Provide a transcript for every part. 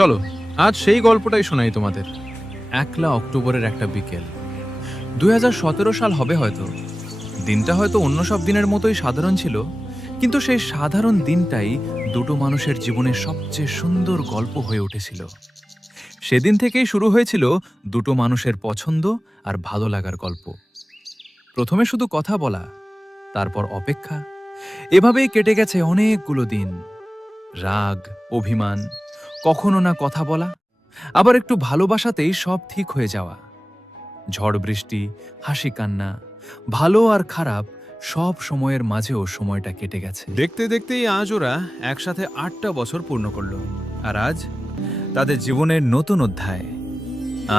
চলো আজ সেই গল্পটাই শোনাই তোমাদের। 1 অক্টোবরের একটা বিকেল, 2017 সাল হবে হয়তো। দিনটা হয়তো অন্য সব দিনের মতোই সাধারণ ছিল, কিন্তু সেই সাধারণ দিনটাই দুটো মানুষের জীবনের সবচেয়ে সুন্দর গল্প হয়ে উঠেছিল। সেদিন থেকেই শুরু হয়েছিল দুটো মানুষের পছন্দ আর ভালো লাগার গল্প। প্রথমে শুধু কথা বলা, তারপর অপেক্ষা, এভাবেই কেটে গেছে অনেকগুলো দিন। রাগ, অভিমান, কখনো না কথা বলা, আবার একটু ভালোবাসাতেই সব ঠিক হয়ে যাওয়া। ঝড় বৃষ্টি, হাসি কান্না, ভালো আর খারাপ সব সময়ের মাঝেও সময়টা কেটে গেছে। দেখতে দেখতেই আজ ওরা একসাথে 8টা বছর পূর্ণ করলো। আর আজ তাদের জীবনের নতুন অধ্যায়,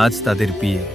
আজ তাদের বিয়ে।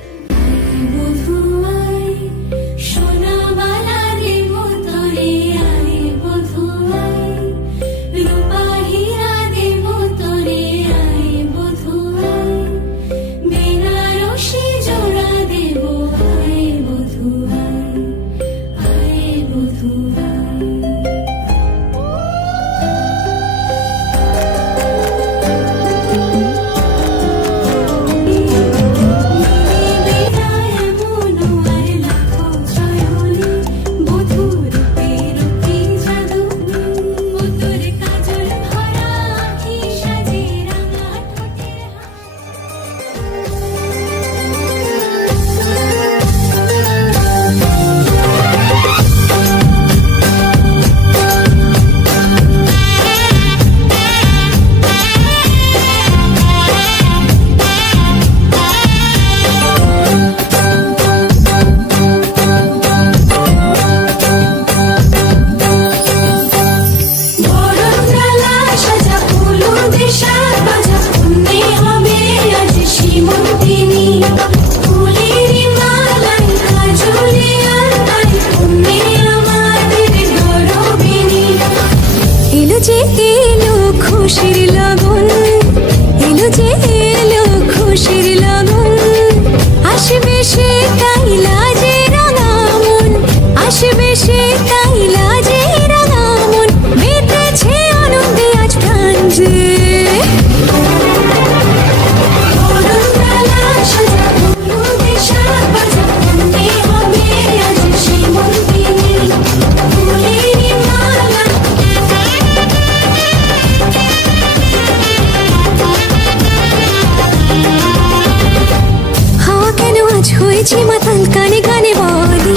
মাতাল কানে কানে বলি,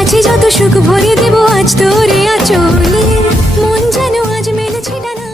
আছে যত সুখ ভরে দেব আজ তোরে আচলে, মন যেন আজ মেলেছে ডানা।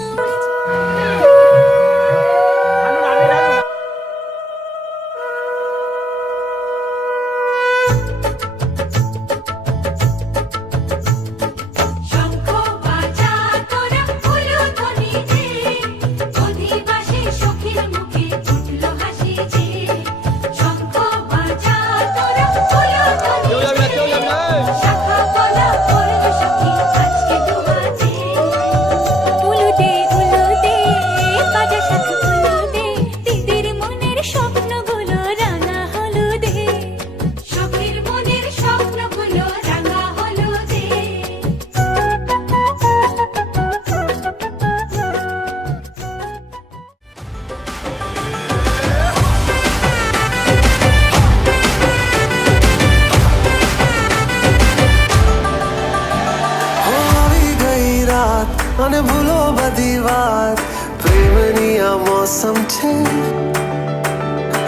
અને ભૂલો બધી વાત પ્રેમની આ મૌસમ છે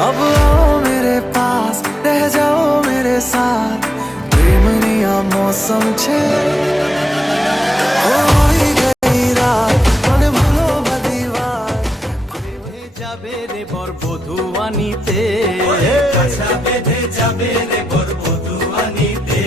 अब आओ मेरे पास रह जाओ मेरे साथ प्रेमनी आ मौसम छे होई गई रात અને ભૂલો બધી વાત বেঁধে যাবে রে বরবধূয়ানিতে কাছা বেঁধে যাবে রে বরবধূয়ানিতে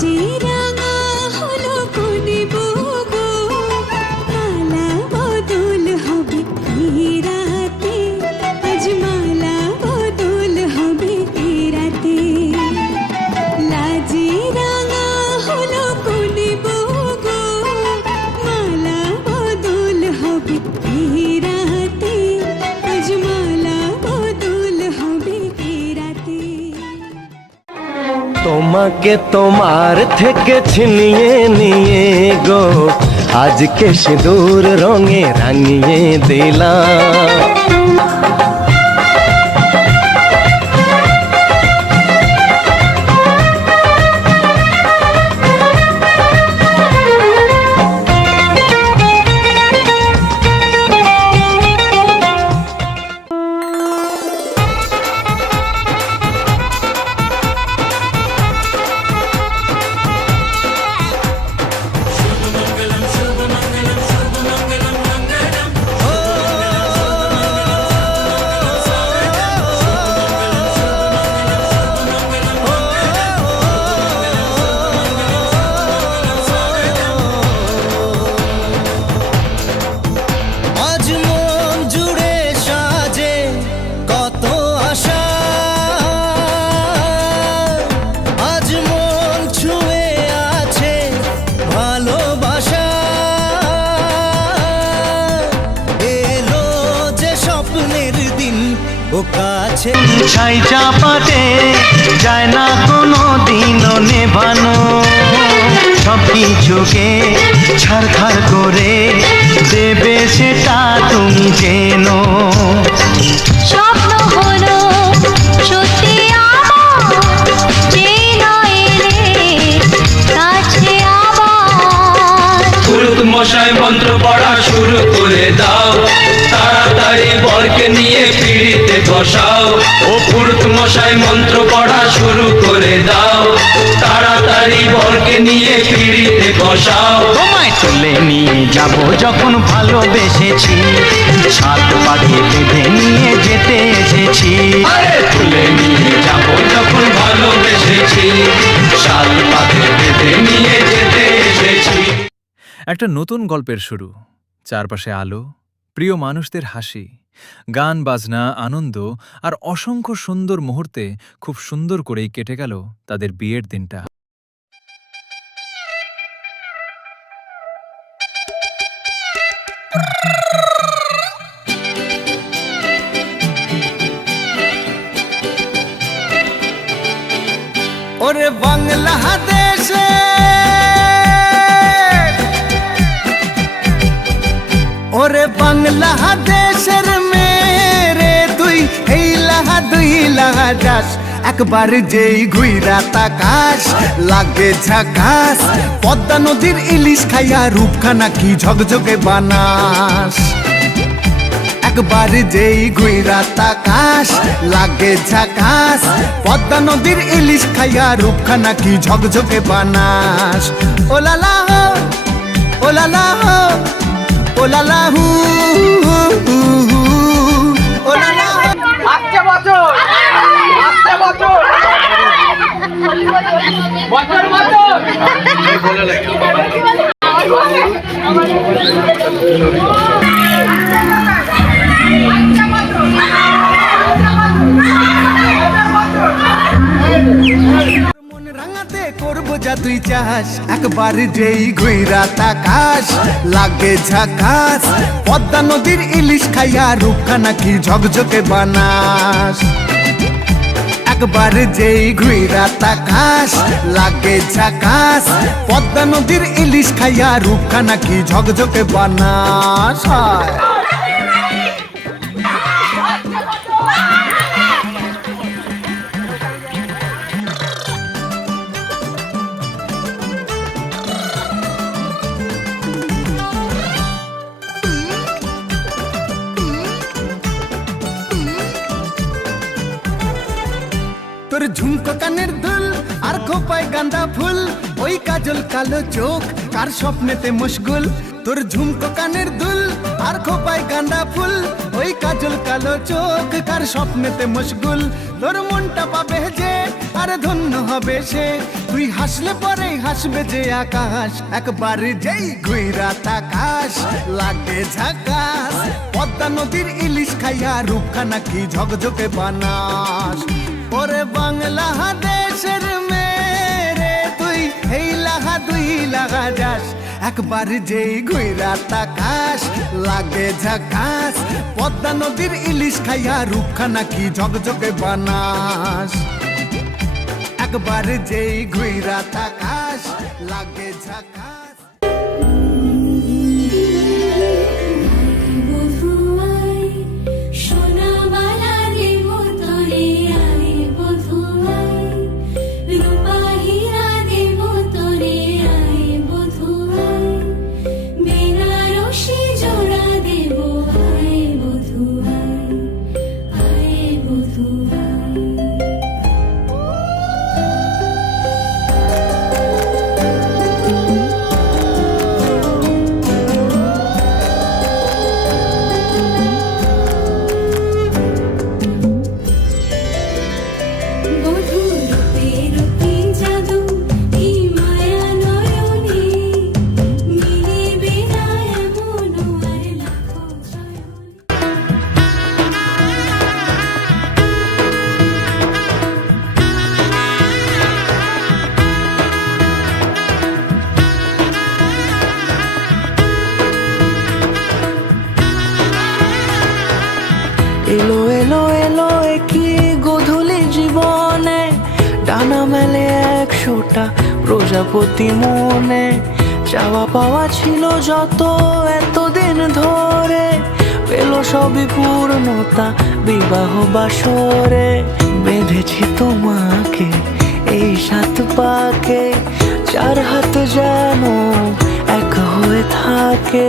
লাজে রাঙা হলো কোনে বগো, মালা বদল হবে এই রাতে, আজ মালা বদল হবে এই রাতে। লাজে রাঙা হলো কোনে বগো, মালা বদল হবে এই রাতে, আজ মালা বদল হবে এই রাতে। তোমাকে তোমার থেকে ছিনিয়ে নিয়ে গো আজকে সিঁদুর রঙে রাঙিয়ে দিলাম। আজ মন জুড়ে সাজে কত আশা, আজ মন ছুঁয়ে আছে ভালোবাসা। এলো যে স্বপ্নের দিন ও কাছে ছাই চাপাতে যায় না কোনো দিনও নেভানো, সব কিছুকে ছারখার করে দেবে সেটা তুমি জেনো। স্বপ্ন হলো সত্যি আমার, যে নয় এলে কাছে আবার। পুরুত মশাই মন্ত্র পড়া শুরু করে দাও, তাড়াতাড়ি বরকে নিয়ে পিড়িতে বসাও। ও পুরুত মশাই মন্ত্র পড়া শুরু করে দাও, তাড়াতাড়ি বরকে নিয়ে পিড়িতে বসাও। তোমায় তুলে নিয়ে যাব যখন ভালোবেসেছি, সাত পাকে বেঁধে নিয়ে যেতে এসেছি। আরে তুলে নিয়ে যাব যখন ভালোবেসেছি, সাত পাকে বেঁধে নিয়ে যেতে এসেছি। একটা নতুন গল্পের শুরু, চারপাশে আলো, প্রিয় মানুষদের হাসি, গান বাজনা, আনন্দ আর অসংখ্য সুন্দর মুহূর্তে খুব সুন্দর করেই কেটে গেল তাদের বিয়ের দিনটা। ওরে বাংলাদেশে ওরে বাংলাদেশের মেরে তুই এই লাহা দুই লাহা যাস, একবার যেই ঘুইরা তাকাস লাগে ঝাকাস। পদ্মা নদীর ইলিশ খাইয়া রূপখানা কি ঝকঝকে বানাস, একবার যেই ঘুইরা তাকাস লাগে ঝাকাস। পদ্মা নদীর ইলিশ খাইয়া রূপখানা কি ঝকঝকে বানাস। ওলালা হো ওলালা হো ওলালা হু ওলালা হো। আজকে বছর বছর বছর মন রাঙাতে করবো যা তুই চাস, একবার যেই ঘুইরা তাকাস লাগে ঝাকাস। পদ্মা নদীর ইলিশ খাইয়া রূপখানা কি ঝকঝকে বানাস, একবার যেই ঘুইরা তাকাস লাগে ঝাকাস। পদ্মা নদীর ইলিশ খাইয়া রূপখানা কি ঝকঝকে বানাস। তোর ঝুমকো কানের দুল আর খোপায় গাঁদা ফুল ওই কাজল কালো চোখ কার স্বপ্নেতে মশগুল তোর ঝুমকো কানের দুল আর খোপায় গাঁদা ফুল ওই কাজল কালো চোখ কার স্বপ্নেতে মশগুল তোর মনটা পাবে যে আর ধন্য হবে সে তুই হাসলে পরেই হাসবে যে আকাশ একবার যেই ঘুইরা তাকাশ লাগে ঝাকাস পদ্মা নদীর ইলিশ খাইয়া রূপখানা কি ঝকঝকে বানাস ওরে বাংলা দেশের মেরে তুই এই লাগা দুই লাগা যাস একবার যেই ঘুইরা তাকাশ লাগে ঝাকাস পদ্মা নদীর ইলিশ খাইয়া রূপখানা কি ঝকঝকে বানাস একবার যেই ঘুইরা তাকাশ লাগে ঝাকাস বধু আয় সোনা মালা দেব তোরে আয় বধু আয় রূপা হীরা দেব তোরে আয় বধু আয় বেনারসি জোড়া দেব আয় বধু আয় বধু আয় বধুরূপের কি জাদু এই মায়া নয়নে মিলিবে না এমন আর লাখো চয়নে এলো এলো এলো কি গোধূলি জীবনে ডানা মেলে 100টা প্রজাপতি মনে চাওয়া পাওয়া ছিল যত এতদিন ধরে পেল সবই পূর্ণতা বিবাহ বাসরে বেঁধেছি তোমাকে এই 7 পাকে 4 হাত যেন এক হয়ে থাকে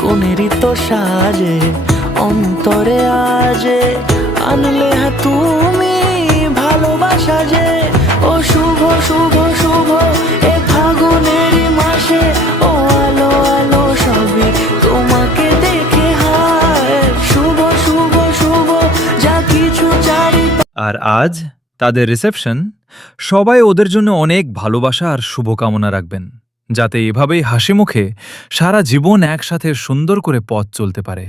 কোনেরই তো সাজে অন্তরে আজে আনলে তুমি ভালোবাসা যে ও শুভ শুভ শুভ এ ফাগুনেরই মাসে ও আলো আলো সবই তোমাকে দেখে হায় শুভ শুভ শুভ যা কিছু চারি আর আজ তাদের রিসেপশন, সবাই ওদের জন্য অনেক ভালোবাসা আর শুভকামনা রাখবেন, যাতে এভাবেই হাসি মুখে সারা জীবন একসাথে সুন্দর করে পথ চলতে পারে।